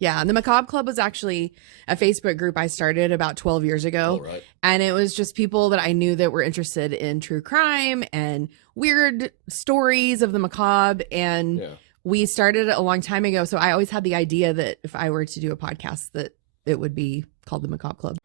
Yeah, and the Macabre Club was actually a Facebook group I started about 12 years ago. Oh, right. And it was just people that I knew that were interested in true crime and weird stories of the macabre. And we started it a long time ago. So I always had the idea that if I were to do a podcast, that it would be called the Macabre Club.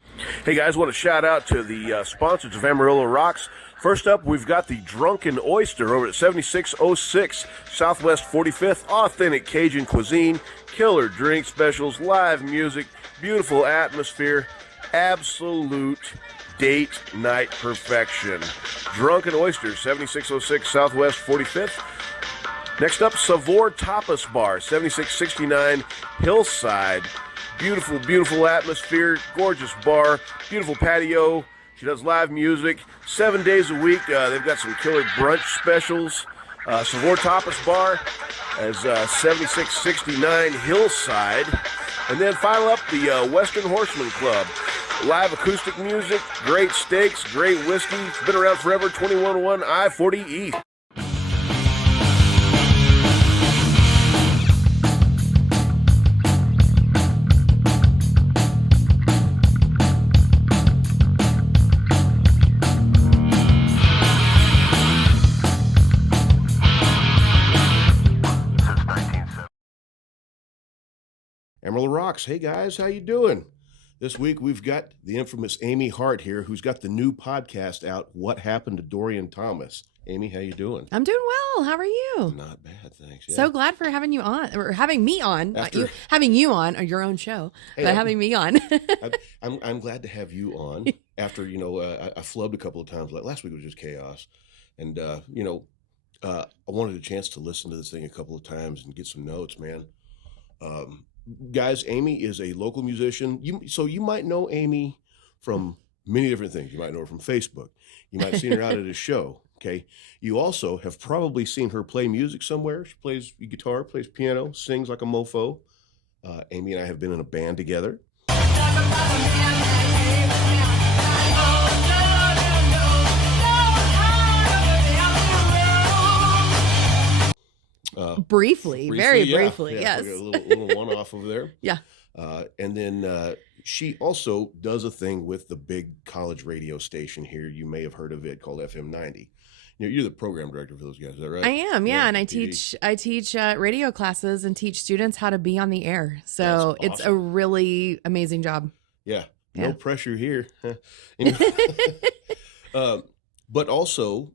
Hey guys, want to shout out to the sponsors of Amarillo Rocks. First up, we've got the Drunken Oyster over at 7606 Southwest 45th. Authentic Cajun cuisine, killer drink specials, live music, beautiful atmosphere, absolute date night perfection. Drunken Oyster, 7606 Southwest 45th. Next up, Savor Tapas Bar, 7669 Hillside. Beautiful, beautiful atmosphere, gorgeous bar, beautiful patio. She does live music 7 days a week. They've got some killer brunch specials. Savor Tapas Bar as 7669 Hillside. And then final up, the Western Horseman Club. Live acoustic music, great steaks, great whiskey. It's been around forever, 2101 I-40 East. Amarillo Rocks. Hey guys, how you doing? This week we've got the infamous Amy Hart here, who's got the new podcast out, What Happened to Dorien Thomas. Amy, how you doing? I'm doing well. How are you? Not bad, thanks. Yeah. So glad for having you on, or having me on. Having you on, or your own show, hey, but having me on. I'm glad to have you on. After I flubbed a couple of times. Like last week was just chaos, and I wanted a chance to listen to this thing a couple of times and get some notes, man. Guys, Amy is a local musician. You might know Amy from many different things. You might know her from Facebook. You might have seen her out at a show. Okay. You also have probably seen her play music somewhere. She plays guitar, plays piano, sings like a mofo. Amy and I have been in a band together. Briefly, very briefly, yes. A little one-off over there. Yeah. And then she also does a thing with the big college radio station here. You may have heard of it, called FM 90. You're the program director for those guys, is that right? I am, yeah. And I teach radio classes and teach students how to be on the air. So awesome. It's a really amazing job. Yeah. No pressure here. But also,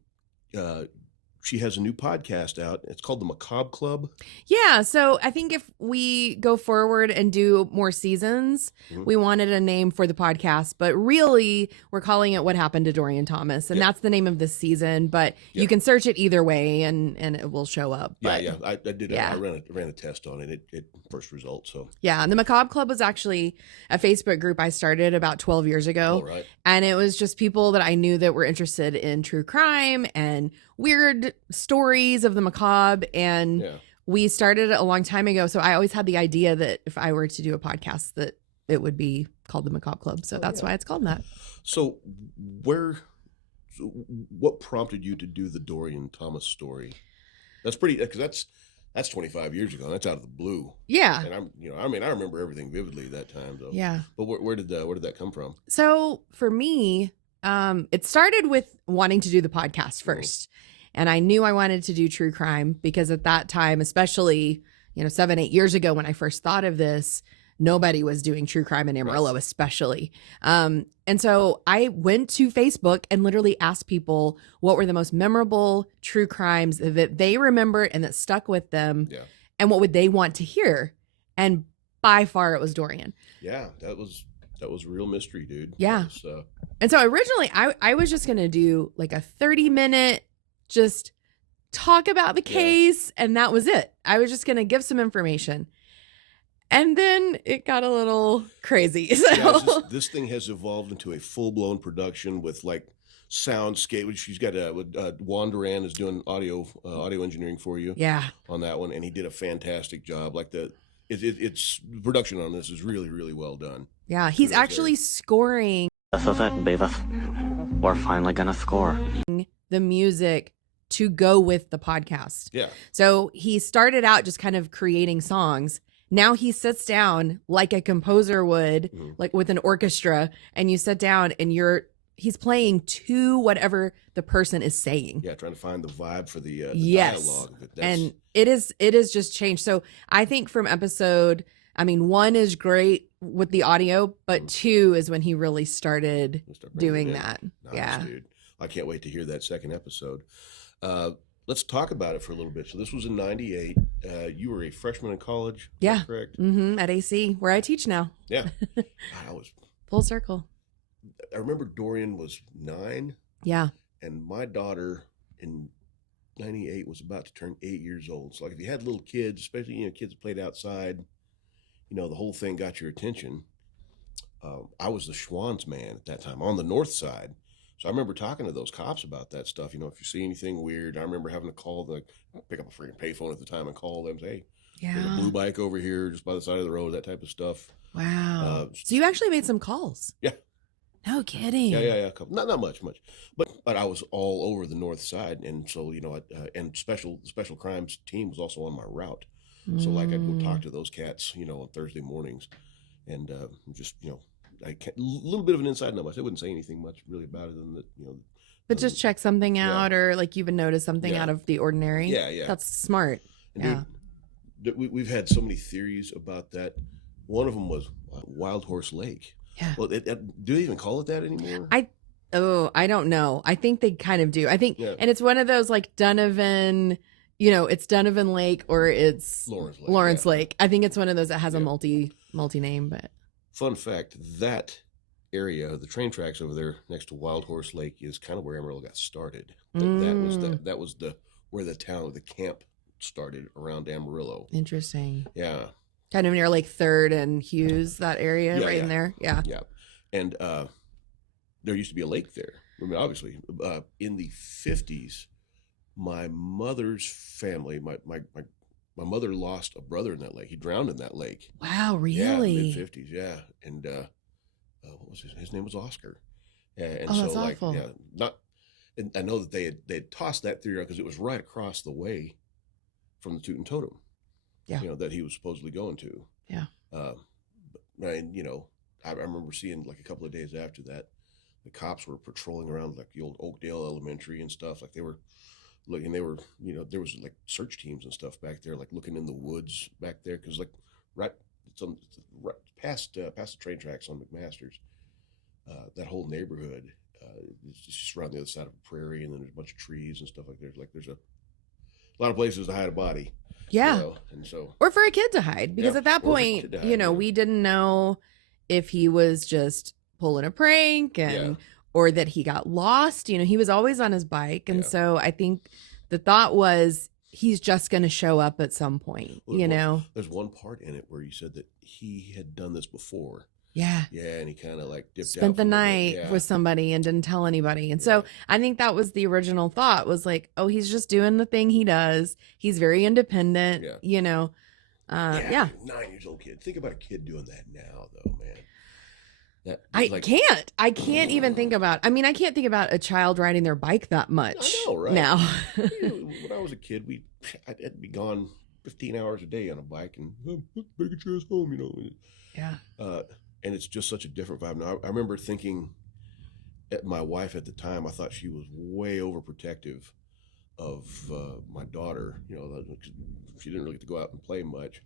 she has a new podcast out. It's called The Macabre Club. Yeah. So I think if we go forward and do more seasons, we wanted a name for the podcast, but really we're calling it What Happened to Dorien Thomas. And that's the name of this season, but you can search it either way and it will show up. But, I did. Yeah. I ran a test on it. It first result. So yeah. And the Macabre Club was actually a Facebook group I started about 12 years ago. Oh, right. And it was just people that I knew that were interested in true crime and weird stories of the macabre, and we started it a long time ago. So I always had the idea that if I were to do a podcast, that it would be called the Macabre Club. So that's why it's called that. So what prompted you to do the Dorien Thomas story? That's pretty, because that's 25 years ago. That's out of the blue. Yeah. And I remember everything vividly at that time though. Yeah. But where did that come from? So for me, it started with wanting to do the podcast first. And I knew I wanted to do true crime because at that time, especially, 7-8 years ago when I first thought of this, nobody was doing true crime in Amarillo, especially. And so I went to Facebook and literally asked people what were the most memorable true crimes that they remembered and that stuck with them, and what would they want to hear. And by far it was Dorien. Yeah, that was real mystery, dude. Yeah. And so originally I was just going to do like a 30-minute just talk about the case, and that was it. I was just going to give some information. And then it got a little crazy. So this thing has evolved into a full-blown production with like soundscape. She's got Juan Dorien is doing audio engineering for you. Yeah. On that one, and he did a fantastic job. Like it's production on this is really, really well done. Yeah, he's actually scoring. This is it, baby. We're finally gonna score the music to go with the podcast. Yeah. So he started out just kind of creating songs, now he sits down like a composer would, like with an orchestra, and you sit down and he's playing to whatever the person is saying. Yeah, trying to find the vibe for the Yes. dialogue. And it is just changed. So I think from episode, I mean, 1 is great with the audio, but 2 is when he really started doing that. Nice, yeah. dude. I can't wait to hear that second episode. Let's talk about it for a little bit. So this was in 98. You were a freshman in college. Yeah. Correct. At AC, where I teach now. Yeah. I was Full circle. I remember Dorien was 9. Yeah. And my daughter in 98 was about to turn 8 years old. So like if you had little kids, especially, kids that played outside, the whole thing got your attention. I was the Schwann's man at that time on the north side. So I remember talking to those cops about that stuff. If you see anything weird, I remember having to call pick up a freaking payphone at the time and call them, say, hey, there's a blue bike over here just by the side of the road, that type of stuff. Wow. So you actually made some calls. Yeah. No kidding. Yeah. A couple. Not much, but I was all over the north side, and so and special crimes team was also on my route. So like I'd go talk to those cats, on Thursday mornings, and just a little bit of an inside knowledge. I wouldn't say anything much really about it than that, But just check something out, or like you've noticed something out of the ordinary. Yeah. That's smart. And dude, we've had so many theories about that. One of them was Wild Horse Lake. Yeah. Well, do they even call it that anymore? I don't know. I think they kind of do. I think, and it's one of those like Donovan, it's Donovan Lake or it's Lawrence Lake. I think it's one of those that has a multi name. But fun fact, that area, the train tracks over there next to Wild Horse Lake, is kind of where Amarillo got started. That was where the camp started around Amarillo. Interesting. Yeah. Kind of near like 3rd and Hughes, that area in there. Yeah. Yeah. And there used to be a lake there. I mean, obviously, in the 50s, my mother's family, my mother lost a brother in that lake. He drowned in that lake. Wow, really? Yeah, mid-50s, yeah. And what was his name was Oscar. And so that's like, awful. And I know that they had tossed that theory out because it was right across the way from the Toot and Totem. Yeah. That he was supposedly going to. Yeah. And, I remember seeing like a couple of days after that, the cops were patrolling around like the old Oakdale Elementary and stuff. Like they were looking, there was like search teams and stuff back there, like looking in the woods back there. Cause like right past the train tracks on McMaster's, that whole neighborhood, it's just around the other side of a prairie, and then there's a bunch of trees and stuff like that. Like there's a lot of places to hide a body. Yeah. And so, or for a kid to hide, because at that point, we didn't know if he was just pulling a prank or that he got lost. He was always on his bike. And so I think the thought was he's just going to show up at some point, There's one part in it where you said that he had done this before. Yeah. Yeah, and he kind of like spent the night with somebody and didn't tell anybody. And so I think that was the original thought, was like, oh, he's just doing the thing he does. He's very independent, 9 years old kid. Think about a kid doing that now, though, man. I can't even think about, I can't think about a child riding their bike that much. I know, right? Now. When I was a kid, I'd have to be gone 15 hours a day on a bike and better get your ass home, Yeah. And it's just such a different vibe. Now, I remember thinking at my wife at the time, I thought she was way overprotective of my daughter. She didn't really get to go out and play much.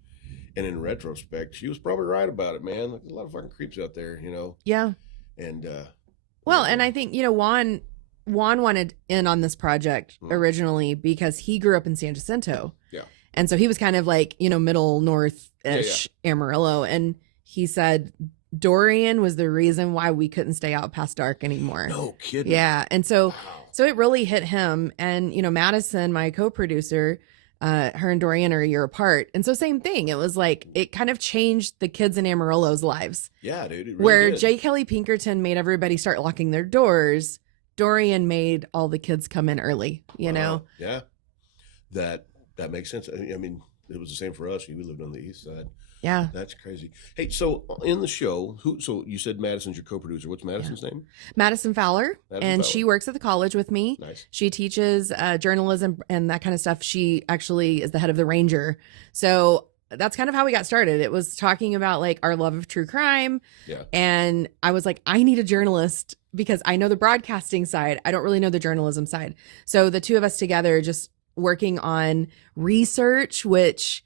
And in retrospect, she was probably right about it, man. There's a lot of fucking creeps out there, Yeah. And and I think Juan wanted in on this project originally because he grew up in San Jacinto. Yeah. And so he was kind of like, middle north-ish Amarillo. And he said Dorien was the reason why we couldn't stay out past dark anymore. No kidding. Yeah. And so it really hit him. And, Madison, my co-producer, her and Dorien are a year apart. And so same thing. It was like, it kind of changed the kids in Amarillo's lives. Yeah, dude. It really where did. J. Kelly Pinkerton made everybody start locking their doors, Dorien made all the kids come in early, Yeah. That makes sense. I mean, it was the same for us. We lived on the east side. Yeah. That's crazy. Hey, so in the show, so you said Madison's your co-producer. What's Madison's name? Madison Fowler. She works at the college with me. Nice. She teaches journalism and that kind of stuff. She actually is the head of the Ranger. So that's kind of how we got started. It was talking about like our love of true crime. Yeah. And I was like, I need a journalist because I know the broadcasting side. I don't really know the journalism side. So the two of us together just working on research, which,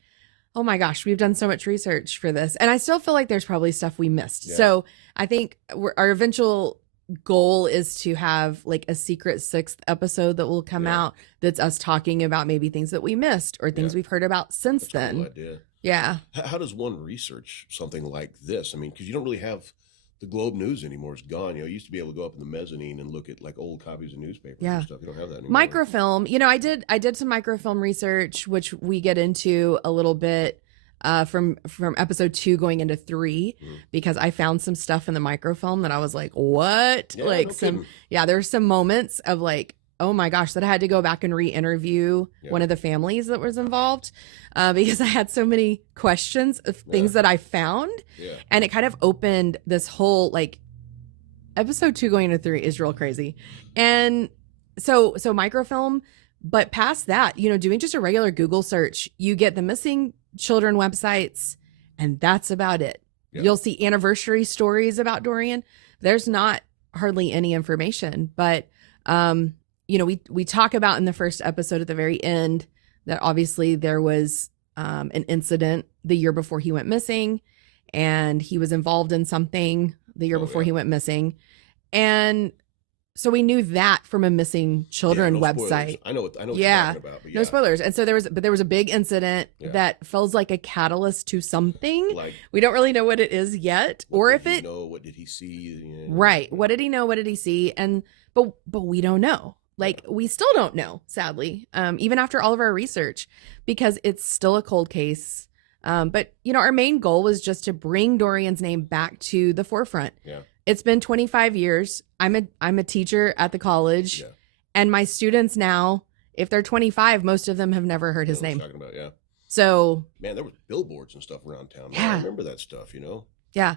oh my gosh, we've done so much research for this. And I still feel like there's probably stuff we missed. Yeah. So I think our eventual goal is to have like a secret 6th episode that will come out that's us talking about maybe things that we missed or things we've heard about since That's then. a cool idea. Yeah. How does one research something like this? I mean, because you don't really have the Globe News anymore. It's gone. You used to be able to go up in the mezzanine and look at like old copies of newspapers and stuff. You don't have that anymore. Microfilm. I did some microfilm research, which we get into a little bit from episode 2 going into 3, because I found some stuff in the microfilm that I was like, what? Yeah, like no kidding. there's some moments of like, oh my gosh, that I had to go back and re-interview one of the families that was involved because I had so many questions of things that I found. Yeah. And it kind of opened this whole like episode 2 going into 3 is real crazy. And so microfilm, but past that, doing just a regular Google search, you get the missing children websites, and that's about it. Yeah. You'll see anniversary stories about Dorien. There's not hardly any information, but we talk about in the first episode at the very end that obviously there was an incident the year before he went missing, and he was involved in something the year before he went missing. And so we knew that from a missing children website. Spoilers. I know what you're talking about. But no spoilers. And so there was a big incident that feels like a catalyst to something. Like, we don't really know what it is yet, or if it. What did he see? Right. What did he know? What did he see? And but we don't know. Like we still don't know, sadly, even after all of our research, because it's still a cold case. But our main goal was just to bring Dorien's name back to the forefront. Yeah. It's been 25 years. I'm a teacher at the college, and my students now, if they're 25, most of them have never heard his name. Talking about, So, man, there was billboards and stuff around town. Yeah. I remember that stuff. Yeah.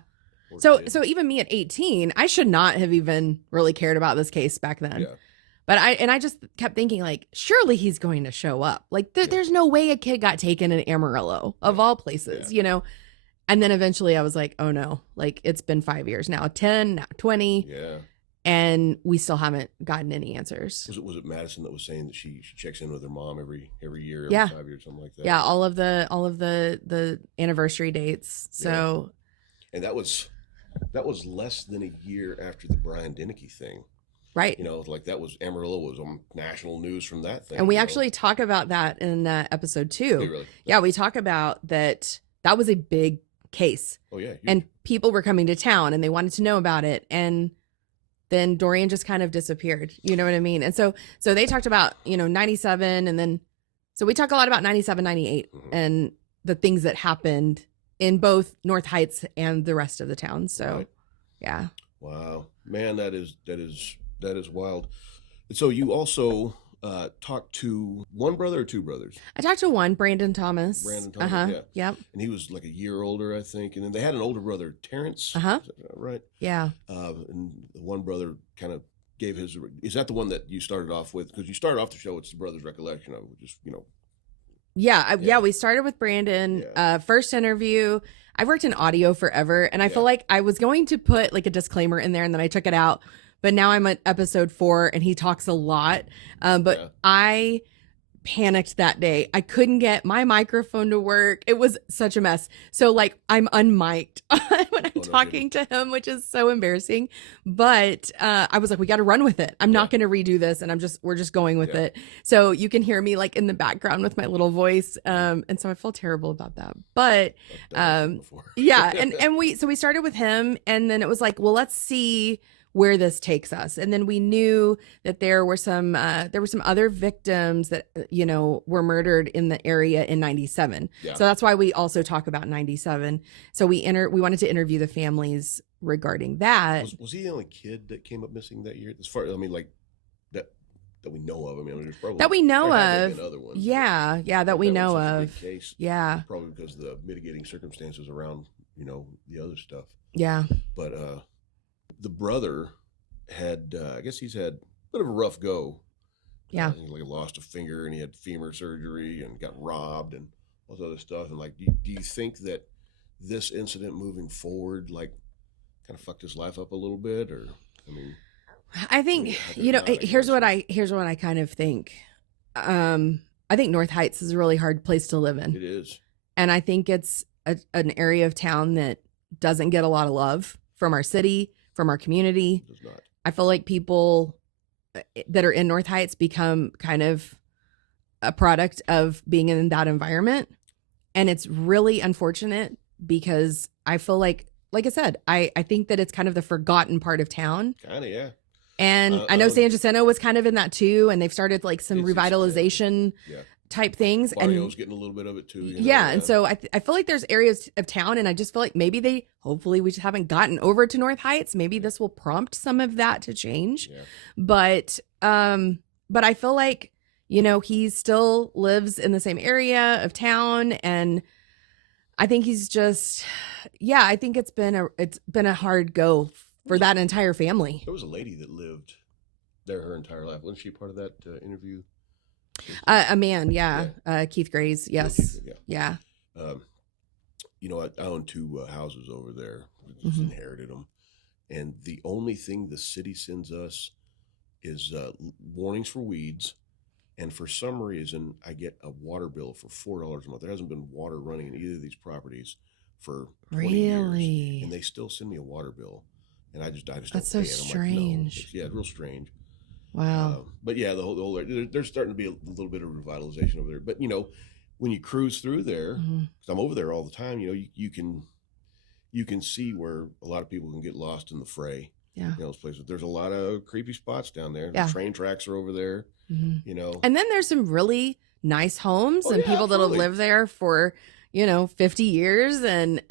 So even me at 18, I should not have even really cared about this case back then. Yeah. But I just kept thinking, like, surely he's going to show up. Like, there's no way a kid got taken in Amarillo, of all places, And then eventually I was like, oh no, like it's been 5 years now, 10, now 20. Yeah. And we still haven't gotten any answers. Was it Madison that was saying that she checks in with her mom every year, every 5 years, something like that? Yeah, all of the anniversary dates. So and that was less than a year after the Brian Deneke thing. Right. Like that was Amarillo was on national news from that thing. And we actually talk about that in episode 2. Really? Yeah, we talk about that was a big case. Oh yeah. And people were coming to town and they wanted to know about it, and then Dorien just kind of disappeared. You know what I mean? And so they talked about 97, and then so we talk a lot about 97, 98 and the things that happened in both North Heights and the rest of the town. So yeah. Wow, man, that is wild. So you also talked to one brother or two brothers? I talked to one, Brandon Thomas. Yeah. Yep. And he was like a year older, I think. And then they had an older brother, Terrence. Is that right? Yeah. And the one brother kind of gave his. Is that the one that you started off with? Because you started off the show, it's the brother's recollection of, which is, Yeah, we started with Brandon. First interview. I've worked in audio forever, and I feel like I was going to put like a disclaimer in there, and then I took it out. But now I'm at episode 4, and he talks a lot. But I panicked that day. I couldn't get my microphone to work. It was such a mess. So like I'm unmiked when I'm talking to him, which is so embarrassing. But I was like, we got to run with it. I'm not going to redo this, and we're just going with it. So you can hear me like in the background with my little voice. And so I feel terrible about that. But yeah, and we started with him, and then it was like, well, let's see where this takes us. And then we knew that there were some other victims that were murdered in the area in 97. So that's why we also talk about 97. So we wanted to interview the families regarding that. Was he the only kid that came up missing that year? As far as that we know of. I mean, there's probably that we know of. Been other ones, that we know of. Case, yeah, probably because of the mitigating circumstances around the other stuff. Yeah, but the brother had, I guess he's had a bit of a rough go. Yeah. He lost a finger, and he had femur surgery and got robbed and all this other stuff. And like, do you think that this incident moving forward, like, kind of fucked his life up a little bit? Or, I mean, I think, here's what I kind of think. I think North Heights is a really hard place to live in. It is. And I think it's an area of town that doesn't get a lot of love from our city, from our community. It does not. I feel like people that are in North Heights become kind of a product of being in that environment. And it's really unfortunate because I feel like I said, I think that it's kind of the forgotten part of town. Kind of, yeah. And I know San Jacinto was kind of in that too. And they've started like some revitalization type things. Barrio's getting a little bit of it too. And so I feel like there's areas of town, and I just feel like maybe hopefully we just haven't gotten over to North Heights. Maybe this will prompt some of that to change. Yeah. But I feel like, he still lives in the same area of town, and I think he's just, I think it's been a hard go for that entire family. There was a lady that lived there her entire life. Wasn't she part of that interview? A man, Keith Gray's, yes, yeah. I own 2 houses over there. Just inherited them, and the only thing the city sends us is warnings for weeds, and for some reason I get a water bill for $4 a month. There hasn't been water running in either of these properties for 20 years, and they still send me a water bill, and I just don't That's pay so it. strange. It's real strange. Wow. But yeah, the whole there's starting to be a little bit of revitalization over there. But when you cruise through there, because I'm over there all the time, you can see where a lot of people can get lost in the fray. Yeah. Those places. There's a lot of creepy spots down there. The train tracks are over there. And then there's some really nice homes and people that'll live there for 50 years and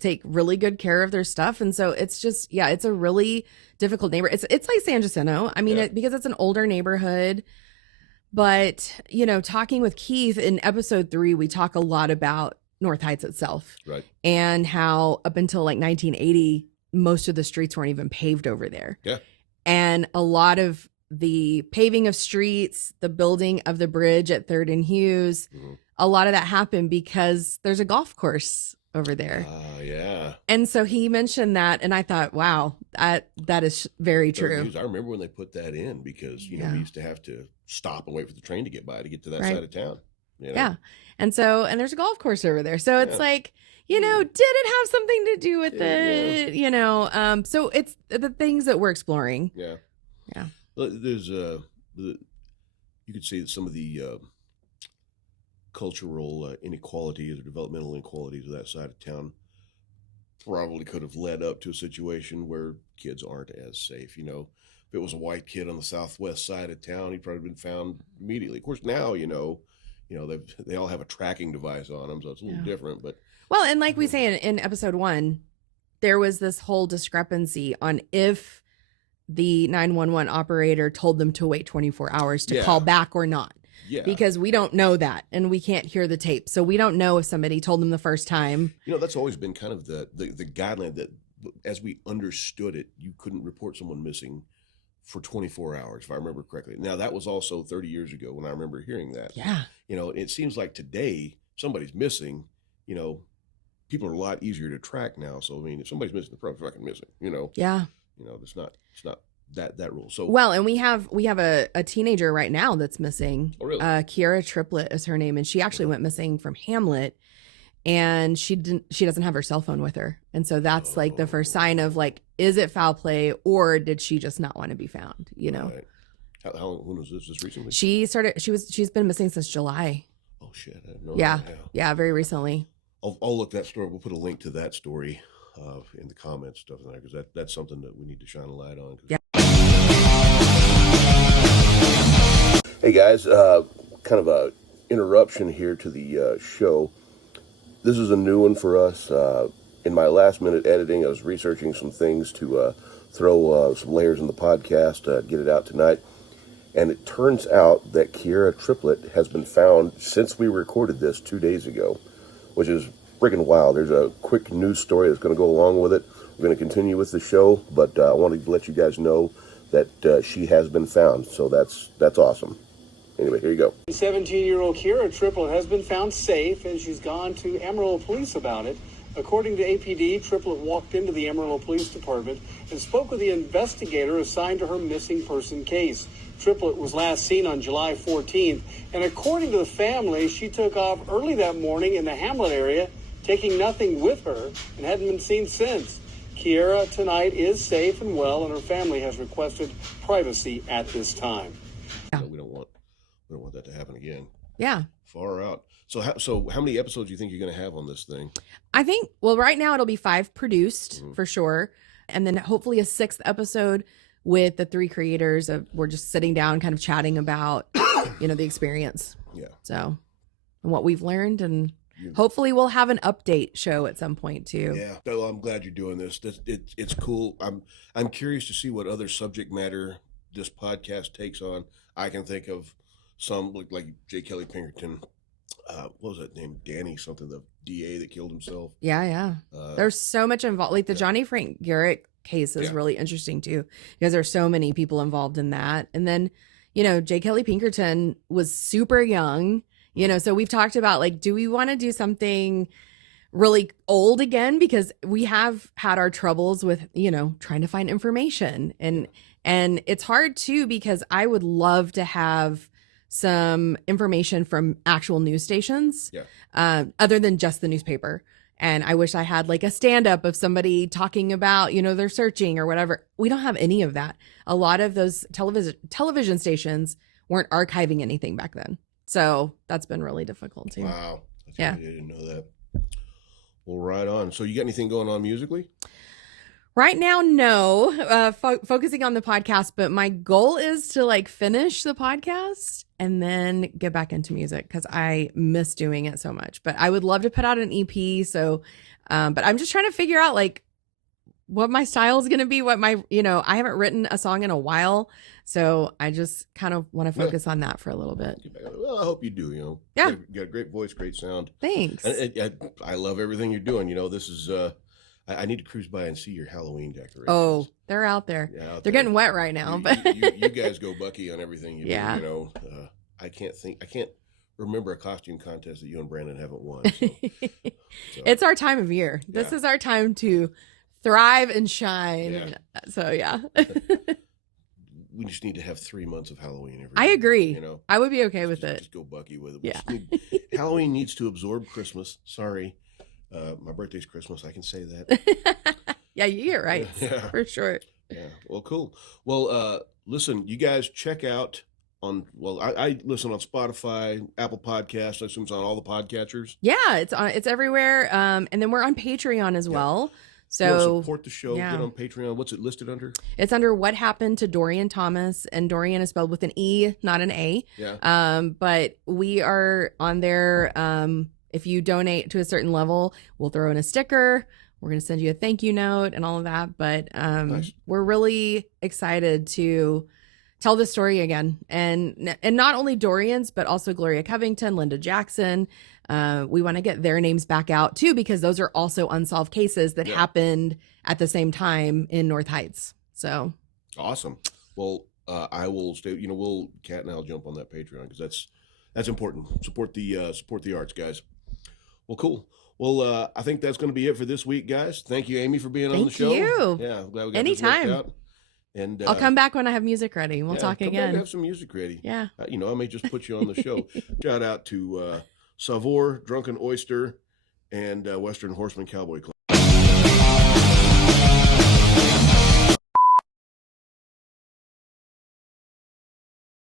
take really good care of their stuff. And so it's just, it's a really difficult neighborhood. It's like San Jacinto. I mean, because it's an older neighborhood. But, talking with Keith in episode 3, we talk a lot about North Heights itself. Right. And how up until like 1980, most of the streets weren't even paved over there. Yeah. And a lot of the paving of streets, the building of the bridge at 3rd and Hughes, a lot of that happened because there's a golf course over there. Yeah. And so he mentioned that, and I thought, wow, that is very true. I remember when they put that in because, we used to have to stop and wait for the train to get by to get to that side of town. Yeah. And there's a golf course over there. So it's like, did it have something to do with it? So it's the things that we're exploring. Yeah. Yeah. There's you could say that some of the cultural inequalities or developmental inequalities of that side of town probably could have led up to a situation where kids aren't as safe. If it was a white kid on the southwest side of town, he'd probably been found immediately. Of course, now they all have a tracking device on them, so it's a little different. But and like we say in episode 1, there was this whole discrepancy on if the 911 operator told them to wait 24 hours to call back or not. Yeah. Because we don't know that, and we can't hear the tape. So we don't know if somebody told them the first time. That's always been kind of the guideline that, as we understood it, you couldn't report someone missing for 24 hours, if I remember correctly. Now, that was also 30 years ago when I remember hearing that. Yeah. It seems like today, somebody's missing, people are a lot easier to track now. So, I mean, if somebody's missing, they're probably fucking missing, Yeah. It's not that rule. So and we have a teenager right now that's missing. Oh, really? Kiera Triplett is her name, and she actually went missing from Hamlet, and she doesn't have her cell phone with her, and so that's like the first sign of like, is it foul play or did she just not want to be found? Right. When was this? Just recently? She's been missing since July. Oh shit! I didn't know Yeah, very recently. I'll look that story. We'll put a link to that story in the comments, stuff in there, because that's something that we need to shine a light on. Yeah. Hey guys, kind of a interruption here to the show. This is a new one for us. In my last minute editing, I was researching some things to throw some layers in the podcast, get it out tonight. And it turns out that Kiera Triplett has been found since we recorded this 2 days ago, which is freaking wild. There's a quick news story that's going to go along with it. We're going to continue with the show, but I wanted to let you guys know that she has been found. So that's awesome. Anyway, here you go. 17-year-old Kiera Triplet has been found safe, and she's gone to Amarillo Police about it. According to APD, Triplet walked into the Amarillo Police Department and spoke with the investigator assigned to her missing person case. Triplet was last seen on July 14th, and according to the family, she took off early that morning in the Hamlet area, taking nothing with her, and hadn't been seen since. Kiera tonight is safe and well, and her family has requested privacy at this time. Yeah. We don't want that to happen again. Yeah. Far out. So how many episodes do you think you're going to have on this thing? I think, well, right now it'll be 5 produced for sure. And then hopefully a 6th episode with the 3 creators of, we're just sitting down kind of chatting about, the experience. Yeah. So, and what we've learned, and hopefully we'll have an update show at some point too. Yeah. Well, I'm glad you're doing this. It's cool. I'm curious to see what other subject matter this podcast takes on. I can think of some like J. Kelly Pinkerton. What was that name? Danny something, the DA that killed himself. Yeah. There's so much involved. Like the Johnny Frank Garrett case is really interesting too, because there's so many people involved in that. And then, J. Kelly Pinkerton was super young, so we've talked about, like, do we want to do something really old again? Because we have had our troubles with, trying to find information. And it's hard too, because I would love to have some information from actual news stations, other than just the newspaper. And I wish I had like a stand-up of somebody talking about, they're searching or whatever. We don't have any of that. A lot of those television stations weren't archiving anything back then. So that's been really difficult too. Wow. I didn't know that. Well, right on. So you got anything going on musically? Right now, no, focusing on the podcast, but my goal is to finish the podcast and then get back into music, because I miss doing it so much. But I would love to put out an EP. So, but I'm just trying to figure out what my style is going to be, what my, I haven't written a song in a while. So I just kind of want to focus on that for a little bit. Well, I hope you do, Yeah. You got a great voice, great sound. Thanks. And I love everything you're doing. This is, I need to cruise by and see your Halloween decorations. Oh, they're out there. Yeah, they're getting wet right now. But you guys go Bucky on everything you Yeah. do. I can't remember a costume contest that you and Brandon haven't won. So. It's our time of year. This is our time to thrive and shine. Yeah. So yeah. We just need to have 3 months of Halloween every year. I agree. I would be okay with it. Just go Bucky with it. Yeah. Halloween needs to absorb Christmas. Sorry. My birthday's Christmas. I can say that. Yeah, you get right. Yeah. For sure. Yeah. Well, cool. Well, listen, you guys check out I listen on Spotify, Apple Podcasts. I assume it's on all the podcatchers. Yeah, it's everywhere. And then we're on Patreon as well. So support the show. Get on Patreon. What's it listed under? It's under What Happened to Dorien Thomas, and Dorien is spelled with an E, not an A. Yeah. But we are on there. If you donate to a certain level, we'll throw in a sticker. We're going to send you a thank you note and all of that. But Nice. We're really excited to tell the story again. And not only Dorian's, but also Gloria Covington, Linda Jackson. We want to get their names back out too, because those are also unsolved cases that happened at the same time in North Heights. So awesome. Well, I will stay. Kat and I'll jump on that Patreon, because that's important. Support the arts, guys. Well, cool. Well, I think that's going to be it for this week, guys. Thank you, Amy, for being on the show. Thank you. Yeah, I'm glad we got Anytime. this worked out. And I'll come back when I have music ready. We'll talk come again. Back and have some music ready. Yeah. I may just put you on the show. Shout out to Savor, Drunken Oyster, and Western Horseman Cowboy Club.